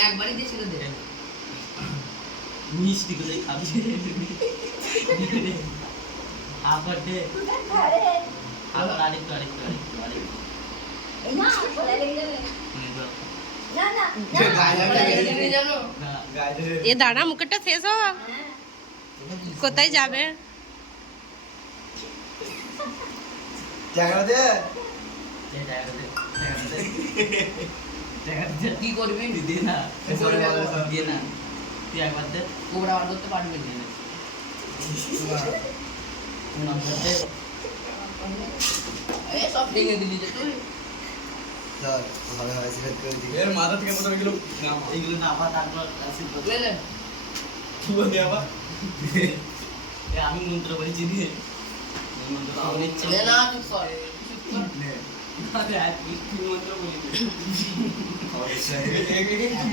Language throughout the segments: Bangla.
একবারই দিয়েছিল দে মিষ্টি করে খাবি আবার দে আবার আরেকটু না চলে লেগে যাবে না না জানো এ দাঁড়া মুখটা শেষ হ কোথায় যাবে কি করবি দে না দিয়ে না তুই একবার দে কোবরা বার করতে পারবি না নম্বর দে এই সব ভেঙে দিলি যে তুই এর মাথা থেকে মতো এইগুলো না আবার তারপর আশীর্বাদ বুঝলে কি বলবি আবার আমি মন্ত্র বলছি দিয়ে মন্ত্র পাওয়া নিচ্ছে নে না চুপ কর মন্ত্র বলি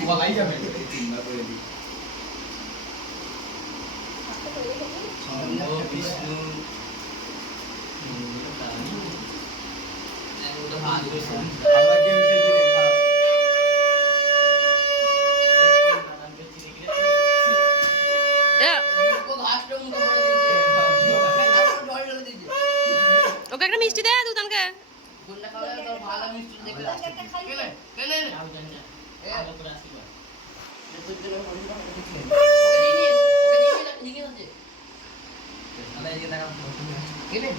বলাই যাবে শম্ভ বিষ্ণু ওটা ভাগ হইছে আমরা গেম খেলছি রে ও ঘাসটা মুখে পড়ে দিয়েছে তারপর ঢল দিয়েছে ওকে একটা মিষ্টি দে দুদানকে কোনটা খাওয়া তোর ভালো মিষ্টি দেখে কেনে কেনে আমি জানি না আলো করে আশীর্বাদ ওকে দিয়ে আছে আলাই এদিকে দেখা কেনে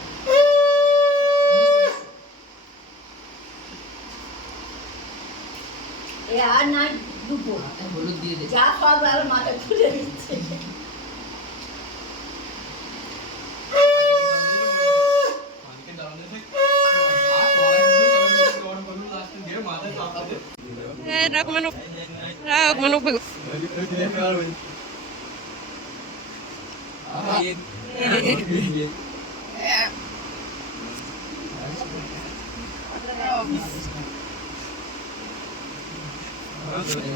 এ আর না দুপো হলুদ দিয়ে দে যা সব আর মাথা খুলে দিচ্ছে পানিকে দাঁড়ানো দেখ আর তোরা কিন্তু গরম করলু লাস্ট দিয়ে মাথা চাপা দে রাখ মানু Gracias.